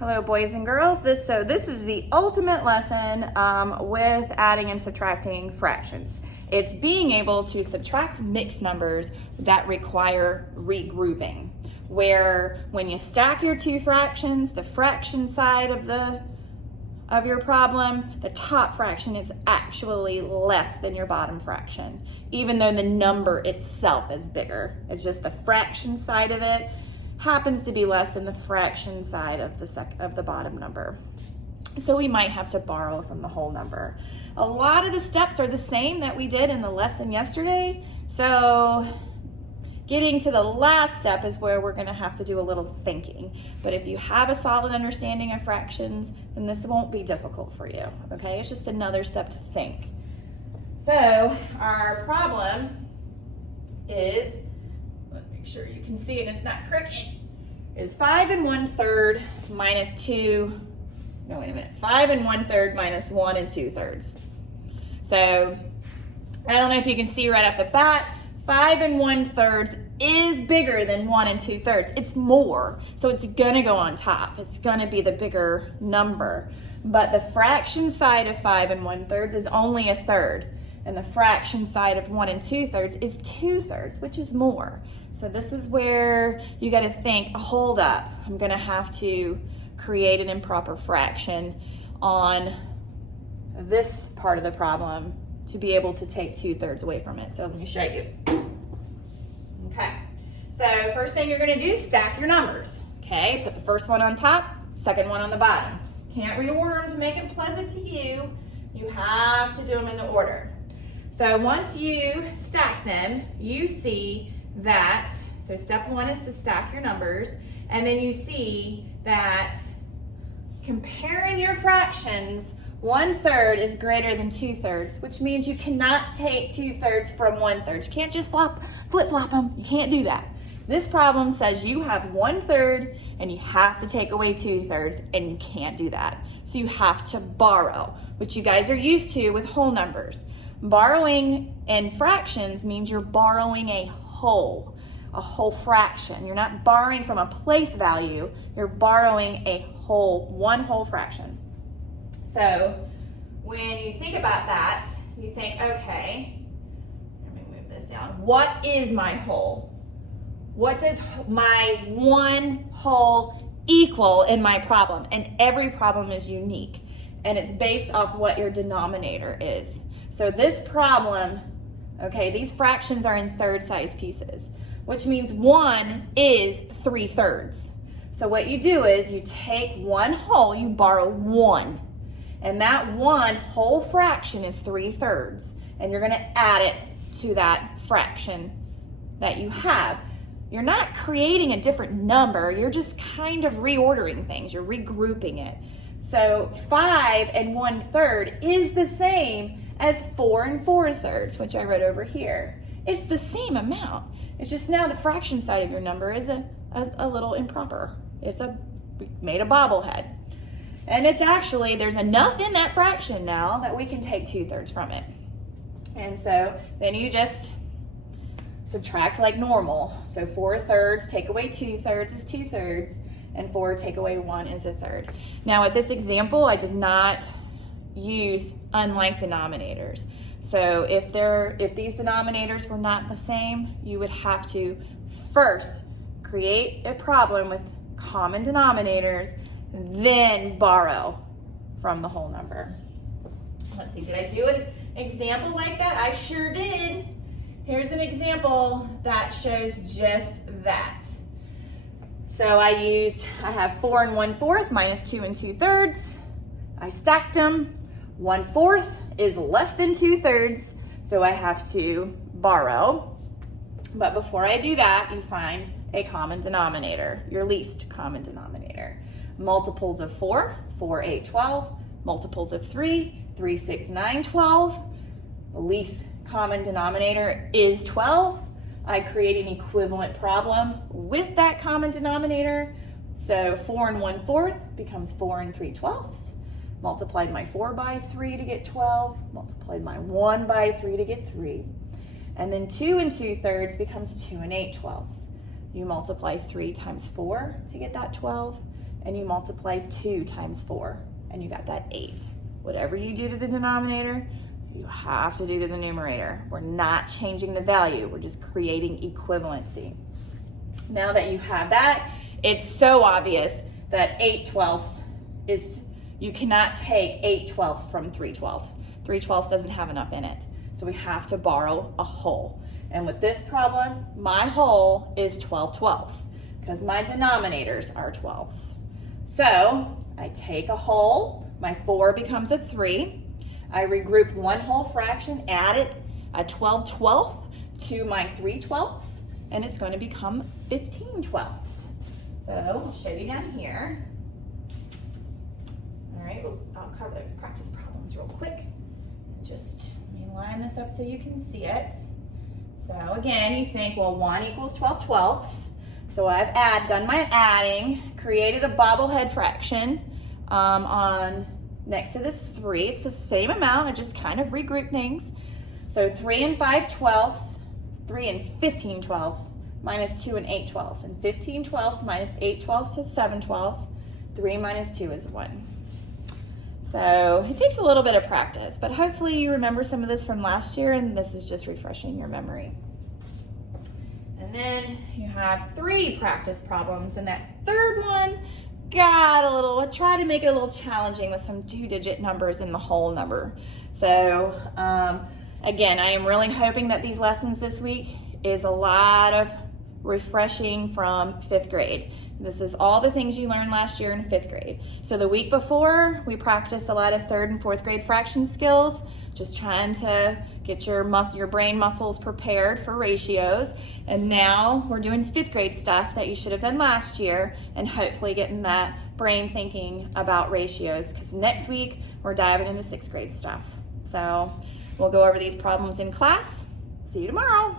Hello, boys and girls. This is the ultimate lesson with adding and subtracting fractions. It's being able to subtract mixed numbers that require regrouping, where when you stack your two fractions, the fraction side of your problem, the top fraction is actually less than your bottom fraction, even though the number itself is bigger. It's just the fraction side of it happens to be less than the fraction side of the bottom number. So we might have to borrow from the whole number. A lot of the steps are the same that we did in the lesson yesterday. So getting to the last step is where we're gonna have to do a little thinking. But if you have a solid understanding of fractions, then this won't be difficult for you, okay? It's just another step to think. So our problem is, make sure you can see and it's not crooked, is 5 1/3 minus 2, no, wait a minute, 5 1/3 minus 1 2/3. So I don't know if you can see right off the bat, 5 1/3 is bigger than 1 2/3. It's more, so it's gonna go on top. It's gonna be the bigger number. But the fraction side of 5 1/3 is only a third. And the fraction side of 1 2/3 is 2/3, which is more. So this is where you got to think, hold up, I'm going to have to create an improper fraction on this part of the problem to be able to take 2/3 away from it. So let me show you. Okay, so first thing you're going to do, stack your numbers. Okay, put the first one on top, second one on the bottom. Can't reorder them to make it pleasant to you. You have to do them in the order. So once you stack them, you see that, so step one is to stack your numbers, and then you see that comparing your fractions, 1/3 is greater than 2/3, which means you cannot take 2/3 from 1/3. You can't just flip-flop them. You can't do that. This problem says you have 1/3 and you have to take away 2/3, and you can't do that. So you have to borrow, which you guys are used to with whole numbers. Borrowing in fractions means you're borrowing a whole fraction. You're not borrowing from a place value, you're borrowing one whole fraction. So when you think about that, you think, okay, let me move this down. What is my whole? What does my one whole equal in my problem? And every problem is unique, and it's based off what your denominator is. So this problem, okay, these fractions are in third size pieces, which means 1 is 3/3. So what you do is you take one whole, you borrow 1, and that one whole fraction is 3/3, and you're gonna add it to that fraction that you have. You're not creating a different number, you're just kind of reordering things, you're regrouping it. So 5 1/3 is the same as 4 4/3, which I wrote over here. It's the same amount. It's just now the fraction side of your number is a little improper. We made a bobblehead. And it's actually, there's enough in that fraction now that we can take 2/3 from it. And so then you just subtract like normal. So 4/3 take away 2/3 is 2/3, and 4 take away 1 is 1/3. Now with this example, I did not use unlike denominators. So if these denominators were not the same, you would have to first create a problem with common denominators, then borrow from the whole number. Let's see, did I do an example like that? I sure did. Here's an example that shows just that. So I have 4 1/4 minus 2 2/3. I stacked them. 1/4 is less than 2/3, so I have to borrow. But before I do that, you find a common denominator, your least common denominator. Multiples of 4, 4, 8, 12. Multiples of 3, 3, 6, 9, 12. The least common denominator is 12. I create an equivalent problem with that common denominator. So 4 1/4 becomes 4 3/12. Multiplied my 4 by 3 to get 12, multiplied my 1 by 3 to get 3. And then 2 2/3 becomes 2 8/12. You multiply 3 times 4 to get that 12. and you multiply 2 times 4, and you got that 8. Whatever you do to the denominator, you have to do to the numerator. We're not changing the value, we're just creating equivalency. Now that you have that, it's so obvious that 8/12 is, you cannot take 8/12 from 3/12. 3/12 doesn't have enough in it. So we have to borrow a whole. And with this problem, my whole is 12/12 because my denominators are 12s. So I take a whole, my 4 becomes a 3. I regroup one whole fraction, add it a 12/12 to my 3/12, and it's going to become 15/12. So I'll show you down here. All right, I'll cover those practice problems real quick. Just let me line this up so you can see it. So again, you think, well, 1 equals 12/12. So I've done my adding, created a bobblehead fraction on next to this 3. It's the same amount, I just kind of regroup things. So 3 and 5/12, 3 and 15/12, minus 2 and 8/12. And 15/12 minus 8/12 is 7/12. 3 minus 2 is 1. So it takes a little bit of practice, but hopefully you remember some of this from last year, and this is just refreshing your memory. And then you have 3 practice problems, and that third one I tried to make it a little challenging with some 2-digit numbers in the whole number. So again, I am really hoping that these lessons this week is a lot of refreshing from 5th grade. This is all the things you learned last year in 5th grade. So the week before, we practiced a lot of 3rd and 4th grade fraction skills, just trying to get your brain muscles prepared for ratios. And now we're doing 5th grade stuff that you should have done last year, and hopefully getting that brain thinking about ratios, because next week we're diving into 6th grade stuff. So we'll go over these problems in class. See you tomorrow.